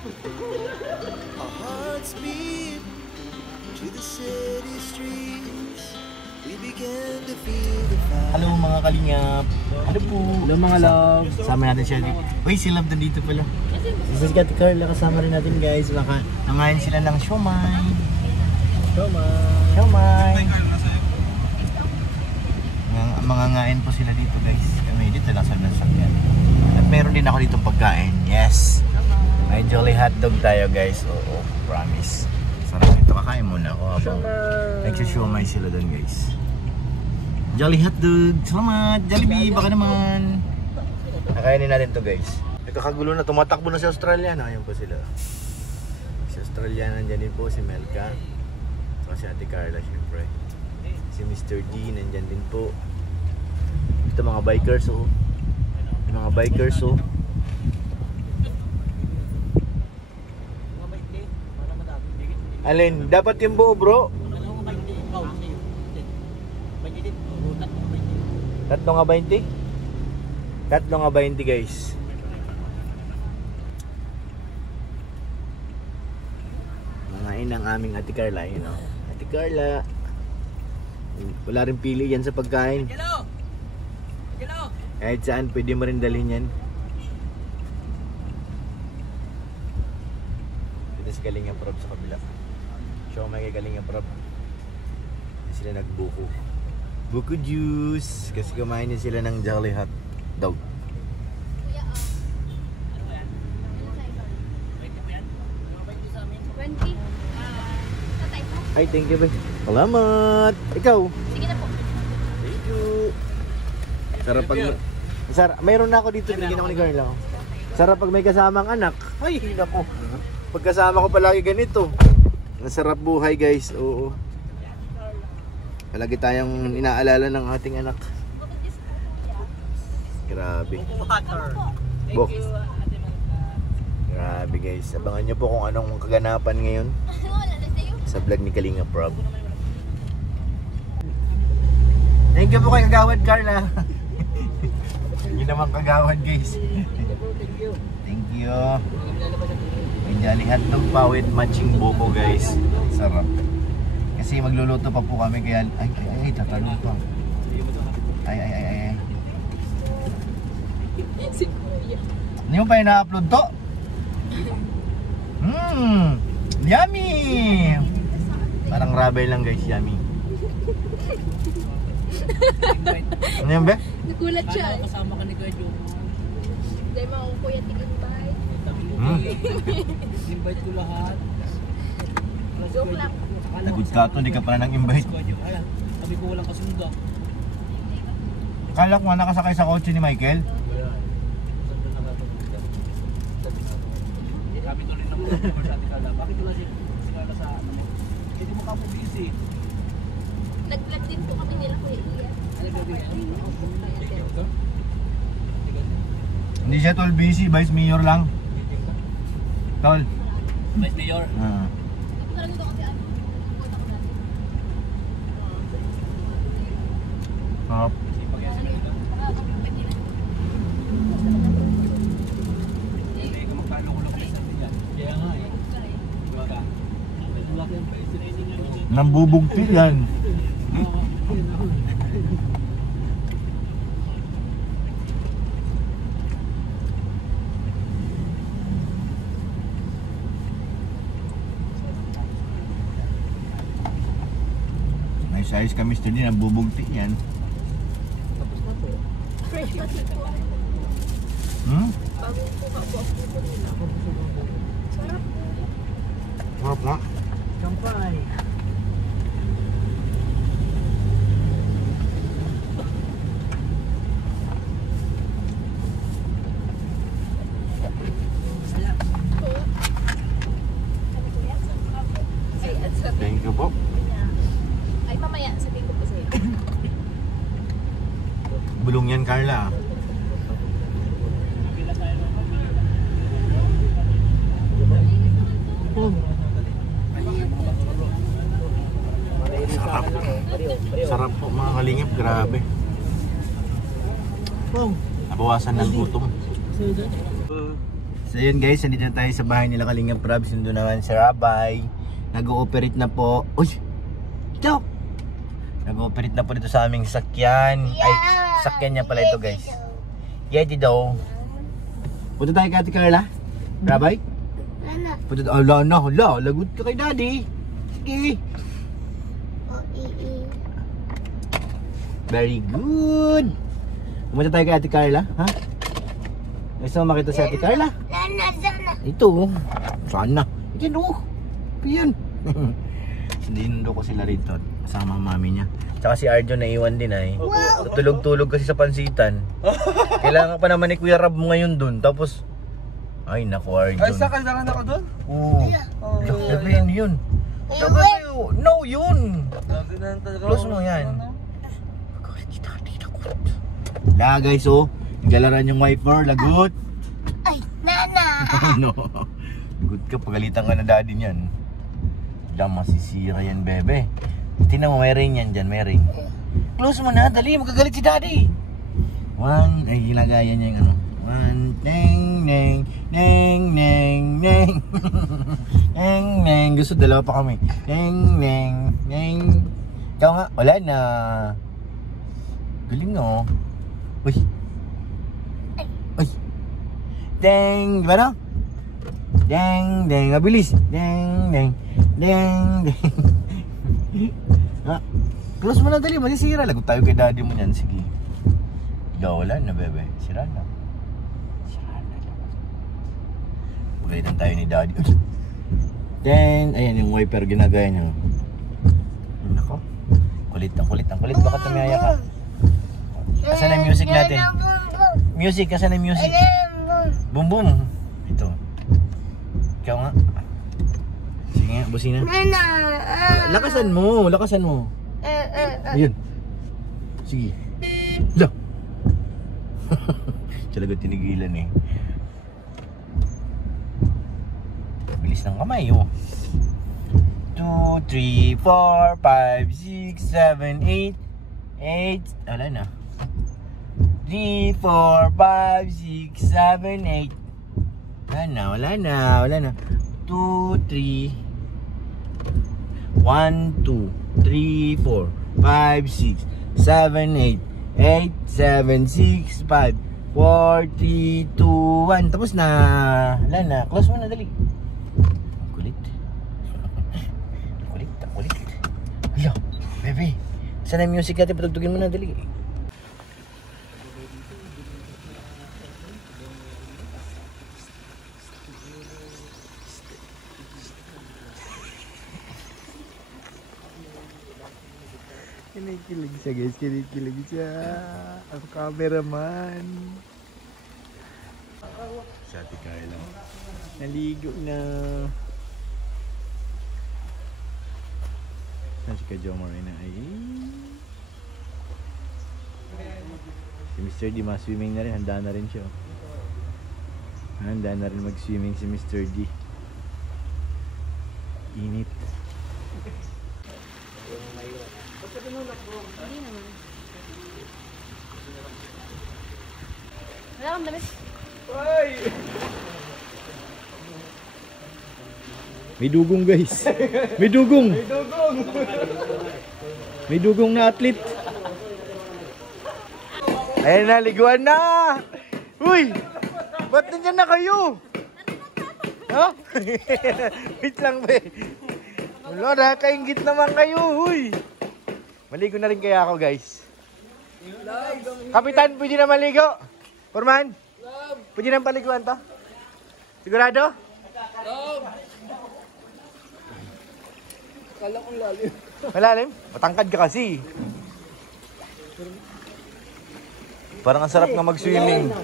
Our hearts beat to the city streets. We began to feel the fire. Hello mga kalingap. Hello po. Hello mga love. Kasama natin siya. Uy, si Love nandito pala. Si Ate Carla, kasama rin natin guys. Nangain sila ng siomay. Siomay. Mga ngain po sila dito guys. Kami dito lang sa nasakyan. At meron din ako dito pagkain. Yes. May jolly hotdog tayo guys. Oo, promise. Sarap ito. Kakain muna ako habang nagsisiomay sila doon guys. Jolly hotdog. Salamat. Jollibee. Baka naman. Nakainin natin to guys. Nagkakagulo na. Tumatakbo na si Australiana. Ayun po sila. Si Australiana nandyan din po. Si Melka. Saka si Ate Carla syempre. Si Mr. D nandyan din po. Ito mga bikers oh. Yung mga bikers oh. Alin? Dapat yung buo bro? Tatlo nga 20? Tatlo nga 20 guys. Mga inang aming Ate Carla, you know. Ate Carla. Wala rin pili yan sa pagkain. Kahit saan pwede mo rin dalhin yan. Dito si Kalinga Prab sa kabila. Show may kay Kalinga Prab. Hindi sila nagbuko. Buko juice. Kasi kumain din sila ng Jolly Hot Dog. Ay, thank you ba. Salamat. Ikaw. Sige na po. Thank you. Sarap pag... mayroon na ako dito. Binigyan ako ni Carla. Sarap pag may kasamang anak. Ay, naku. Pag kasama ko palagi ganito. Nasarap buhay guys. Oo. Palagi tayong inaalala ng ating anak. Grabe. Bok. Grabe guys. Abangan nyo po kung anong kaganapan ngayon sa vlog ni Kalinga Prab. Thank you po kay Kagawad Carla. Hindi naman kagawad guys. Thank you. May Jolly hotdog pa with matching buko guys. Sarap. Kasi magluluto pa po kami kaya ay tatalong pa. Ay. Hindi mo pa ina-upload to? Yummy! Parang rabay lang guys, yummy. Ano yan be? Nagulat siya. Kasama ka ni Kuya Joe. Dahil mga kuya tig-invite. Invite ko lahat. Joke lang. Good ka to, hindi ka pala nang invite. Sabi ko walang kasunod. Akala ko nga nakasakay sa kotse ni Michael. Kami tuloy na mga sa Ate Carla. Bakit wala si Carla sa ano mo? Hindi mo ka po busy. Nag-vlog din po kami nila Kuya Ian. Hindi siya tol busy, Vice Mayor lang. Tol. Vice Mayor. Talaga ko kasi ano. Pupunta ko natin. Sarap. Hindi ka magkalong-kulong sa atin yan. Kaya nga eh. Diba ka? Wala kayong pwede. Nambubugti yan. May size kami din, nambubugti yan. Fresh pa po. Bago po ka po ang puto nila. Sarap. Sarap nga. Kampay. Thank you po. Ay, mamaya, sabihin ko po sa'yo. Bulong yan, Carla. Sarap. Sarap po mga kalingap, grabe. Nabawasan ng gutom. So yun guys, nandito na tayo sa bahay nila Kalingap Prabs. Nandun naman si Rabay. Nag-ooperate na po. Uy! Stop! Nag-ooperate na po dito sa aming sakyan. Ay, sakyan niya pala ito guys. Yeti daw. Punta tayo kay Ate Carla. Rabay? Punta tayo. Hala, lagot ka kay Daddy. Sige. Very good. Pumunta tayo kay Ate Carla, ha? Gusto mo makita si Ate Carla? Ito, sana. Yan o. Yan. Sinundo ko sila rito. Kasama ang mami niya. Tsaka si Arjo naiwan din ay. Tutulog-tulog kasi sa pansitan. Kailangan pa naman ni Kuya Rab mo ngayon dun. Tapos, ay naku Arjo. Ay, saan ka ako doon? Oo. Sabihin yun. No, yun. Close mo yan. La guys, oh. Nagalaran yung wiper, lagot. Ay, nana. No. Good ka, pagalitan ka na daddy niyan. Diyan masisira yan, bebe. Tingnan mo, may ring yan dyan, may ring. Close mo na, dali, magagalit si daddy. One, ay ginagayan niya yung ano. One, neng, neng, neng, neng, neng. Neng, neng, gusto dalawa pa kami. Neng, neng, neng. Ikaw nga, wala na. Galing no. Uy. Uy. Deng, di ba no? Deng, deng, mabilis. Deng, deng, deng, deng. Close mo na dali, masisira. Lagot tayo kay daddy mo niyan, sige. Ikaw wala na, bebe. Sira na. Sira na. Pagalitan tayo ni daddy. Then, ayan yung wiper ginagaya niya. Nako. Kulit ang kulit ang kulit. Baka tumiyaya ka. Asan ang music natin? Music, asan ang music? Boom boom. Ito. Ikaw nga. Sige nga, busina. Lakasan mo, lakasan mo. Ayun. Sige. Lah. Talaga tinigilan eh. Bilis ng kamay oh. 2, 3, 4, 5, 6, 7, 8. 8. Wala na. 3, 4, 5, 6, 7, 8. Wala na, wala na, wala na. 2, 3. 1, 2, 3, 4, 5, 6, 7, 8. 8, 7, 6, 5, 4, 3, 2, 1. Tapos na. Wala na. Close mo na, dali. Kulit. Kulit, kulit. Hello, baby. Saan ang music natin? Patugtugin mo na, dali. Kinikilig siya guys, kinikilig siya. Ang cameraman. Si Ate Carla. Naligo na. Saan si Kajomar na ay? Si Mr. D ma-swimming na rin, handa na rin siya. Handa na rin mag-swimming si Mr. D. Init. Hindi naman. Wala kang damit. May dugong guys. May dugong. May dugong na athlete. Ayan na, liguan na. Uy, ba't nandiyan na kayo? Ha? Wait lang be. Wala, nakakaingit naman kayo. Uy. Maligo na rin kaya ako guys. Kapitan, pwede na maligo? Forman? Pwede na paliguan to? Sigurado? Kala kong lalim. Malalim? Matangkad ka kasi. Parang ang sarap nga mag-swimming.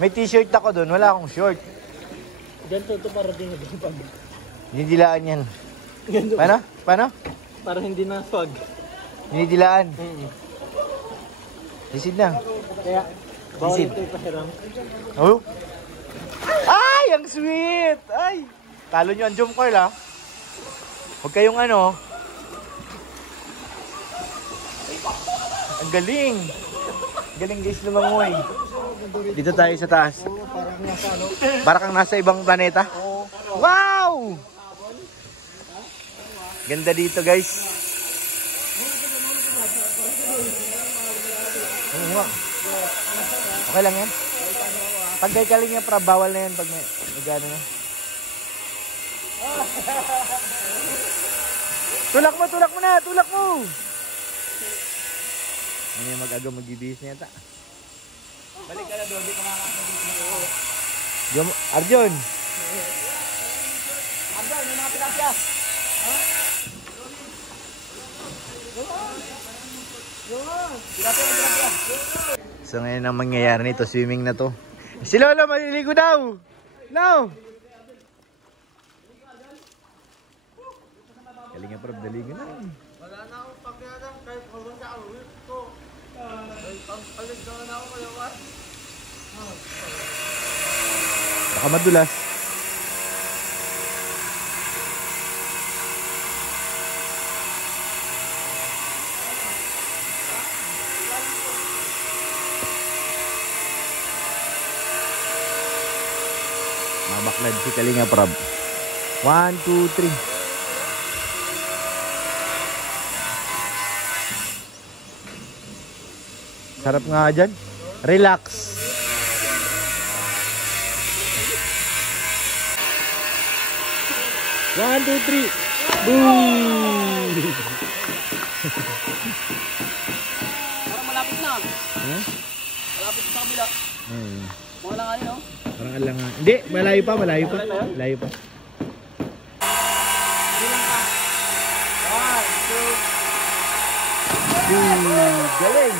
May t-shirt ako doon, wala akong short. Ganito ito para din na pag. Dinidilaan yan. Paano? Paano? Para hindi na swag. Dinidilaan. Isid na. Kaya, bawal Isid. ito ipahiram. Oh. Ay, ang sweet! Ay! Talo nyo ang jump call ha. Huwag kayong ano. Ang galing. Galing guys lumangoy. Dito tayo sa taas. Parang nasa ano. Para kang nasa ibang planeta. Wow! Ganda dito, guys. Ano nga? Okay lang yan. Pag kay kaling niya, bawal na yan pag may gano na. Tulak mo na! Tulak mo! Ano yung mag-agaw mag-ibihis niya ta? Balik ka na doon, di ka makakabihis na. Arjun! Arjun, may mga tilapia. So ngayon ang mangyayari nito, swimming na to. Si Lolo maliligo daw! No! Galing nga parang daligo na. Wala na akong pagkakang kahit hawang ka awit ko. Pampalit na ako kalawan. Baka madulas. Mabaklad si Kalinga Prab. 1, 2, 3. Sarap nga dyan. Relax. One, two, three. Boom! Parang malapit na. Huh? Malapit sa kabila. Mga lang ano, no? Parang alangan. Hindi, malayo pa. Malayo pa. Galing!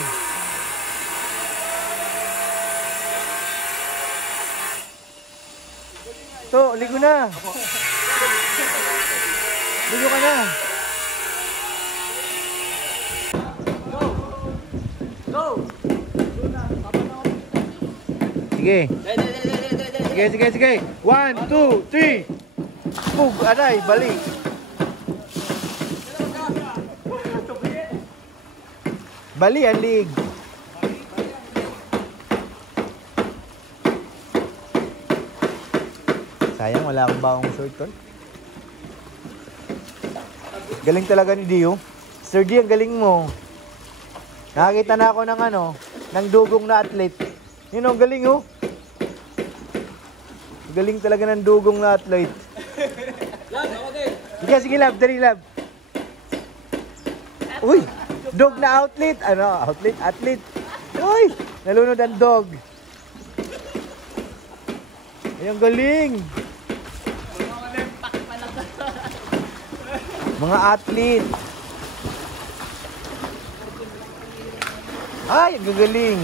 To, ligo na! Ligo ka na! Go! Sige! Sige! 1, 2, 3! Pug! Aray! Balik! Bali ang lig! Sayang, wala akong baong short tol. Galing talaga ni Dio. Sir D, ang galing mo. Nakakita na ako ng ng dugong na athlete. Yun ang galing oh. Galing talaga ng dugong na athlete. Sige, lab, dali lab. Uy, dog na outlet. Athlete. Uy, nalunod ang dog. Ay, ang galing. Mga athlete. Ay, ang gagaling.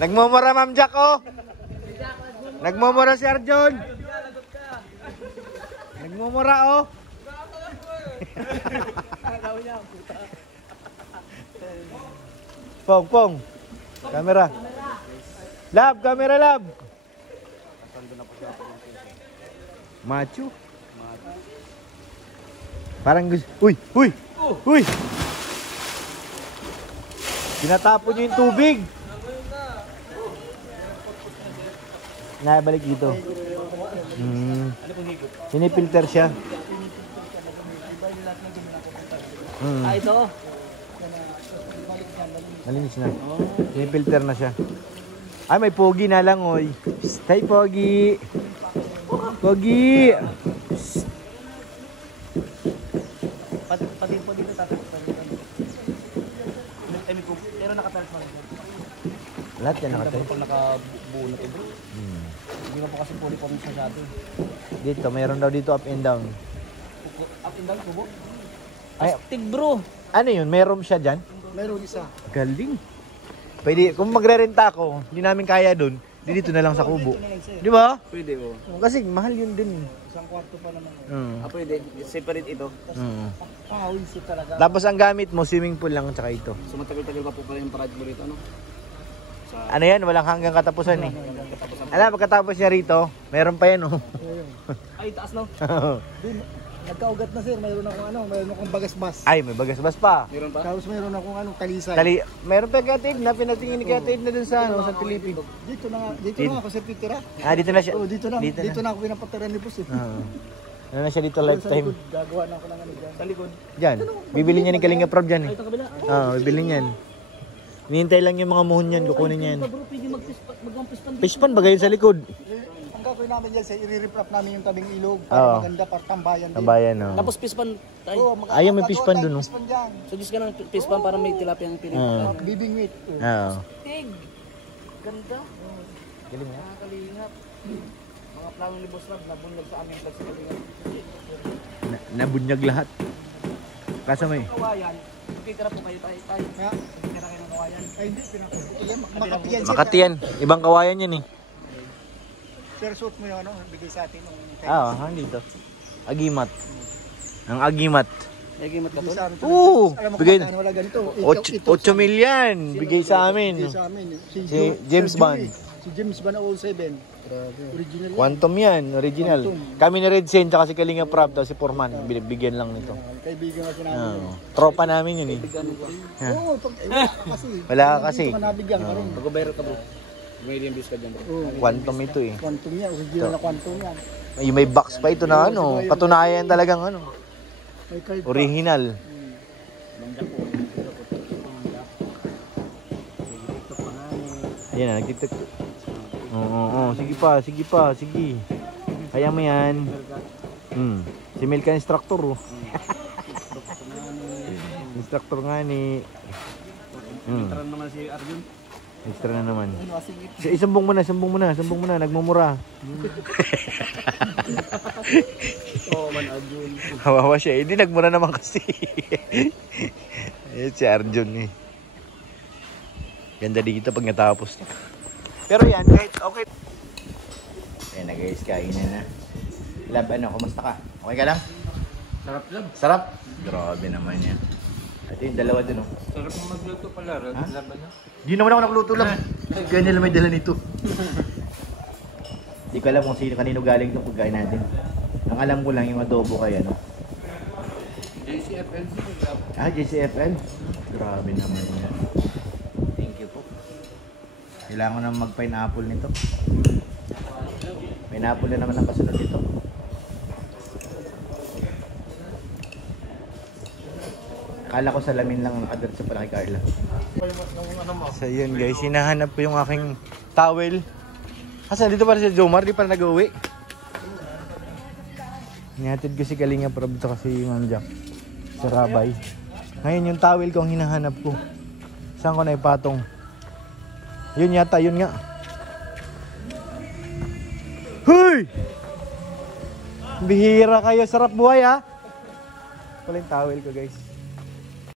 Nagmumura Ma'am Jack oh. Nagmumura si Arjun. Nagmumura oh. Pong. Camera. Camera lab. Macho. Parang gusto. Uy. Tinatapon niyo yung tubig. Balik dito. Sinipilter siya. Ito. Malinis na. Sinipilter na siya. Ay, may pogi na lang, oy. Hi, pogi. Pogi. Pati po dito tatapos. Pero nakatalas pa rin. Lahat yan nakatay. Pag nakabuo na ito bro. Hindi na po kasi fully formed siya sa atin. Dito, mayroon daw dito up and down. Up and down, kubo? Ay, Astig bro. ano yun? Meron siya dyan? Meron isa. Galing. Pwede, kung magre-renta ako, hindi namin kaya dun, Dito na lang sa kubo. Di ba? Pwede oh. Kasi mahal yun din. Isang kwarto pa naman. Pwede. Separate ito. Pahawisit talaga. Tapos ang gamit mo, swimming pool lang tsaka ito. So matagal-tagal pa po pala yung parade mo rito, ano? Ano yan? Walang hanggang katapusan eh. Alam, pagkatapos niya rito, meron pa yan oh. Ay, taas no? Nagkaugat na sir, mayroon akong bagasbas. Ay, may bagasbas pa. Meron pa? Tapos mayroon akong talisay. Meron pa Katid na pinatingin ni Katid na dun sa sa Pilipin. Dito na ako sa titira. Dito na siya. Oo, dito na ako pinapatira ni boss eh. Ano na siya dito lifetime. Gagawa na ako ng dyan. Sa likod. Diyan. Bibili niya ni Kalinga Prab dyan eh. Ito kabila. Bibili niyan. Hinihintay lang yung mga muhon niyan, kukunin niya yan. Bro, pwede mag-pispan. Fishpan ba gayon sa likod? Ang gagawin namin yan, i-reprop namin yung tabing ilog Oo. para maganda, para tambayan din. Tabayan oh. Tapos pispan tayo. Oo, Ayaw, may pispan dun, oh. Pispan dyan. Suggest ka ng pispan para may tilapia ang piling. Bibing meat. Oo. Tig! Ganda. Galing nga. Nakakalingap. Mga plano ni Boss Rob, nabunyag sa aming vlog sa kalingap. Nabunyag lahat. Kaso may. Kawayan. Titira po kayo tayo. Kaya, Titira kayo ng kawayan. ay hindi, pinakuluyan. Makatiyan sir. Makati yan. Ibang kawayan yan eh. Sir, suit mo yung bigay sa atin. Dito. Agimat. Ang agimat. Lagi mat ka to? Oo, bigay na. Wala ganito. 8 million. Bigay sa amin. Bigay sa amin. Si James Bond. Si James Bond 07. Original yan. Quantum yan, original. Kami ni Red Sen, tsaka si Kalinga Prab, tapos si Foreman, binibigyan lang nito. Kaibigan kasi namin. Tropa namin yun eh. Oo, kasi. Wala ka kasi. Dito ka nabigyan ka rin. Mag-viral ka bro. Million views ka dyan bro. Quantum ito eh. Quantum niya, original na quantum yan. May box pa ito na ano, patunayan talagang ano. May card pa. Original. Ayan na, nagtitik. Oo, sige pa. Kaya mo yan. Si Milka instructor oh. Instructor nga ni. Tara naman si Arjun. Extra na naman. Isumbong mo na, nagmumura. Man Arjun. Hawawa siya, hindi nagmura naman kasi. Si Arjun eh. Ganda dito pag natapos. Pero yan, kahit okay. Ayan na guys, kainan na. Lab, kumusta ka? Okay ka lang? Sarap lang. Sarap? Grabe naman yan. At yung dalawa dun oh. Sarap mo magluto pala. Laban na. Di naman ako nakluto lang. Ganyan lang may dala nito. Di ko alam kung kanino galing itong pagkain natin. Ang alam ko lang yung adobo kay ano. JCFN. JCFN? Grabe naman yan. Thank you po. Kailangan ko na mag-pineapple nito. Pineapple na naman ang kasunod nito. Akala ko salamin lang nakadiretso pala kay Carla. So yun guys, hinahanap ko yung aking towel. Kasi dito pala si Jomar, di pa nag-uwi. Nihatid ko si Kalinga Prab kasi Ma'am Jack sa Rabay. Ngayon yung towel ko ang hinahanap ko. Saan ko na ipatong? Yun yata, yun nga. Hoy! Bihira kayo, sarap buhay ha. Wala yung towel ko guys.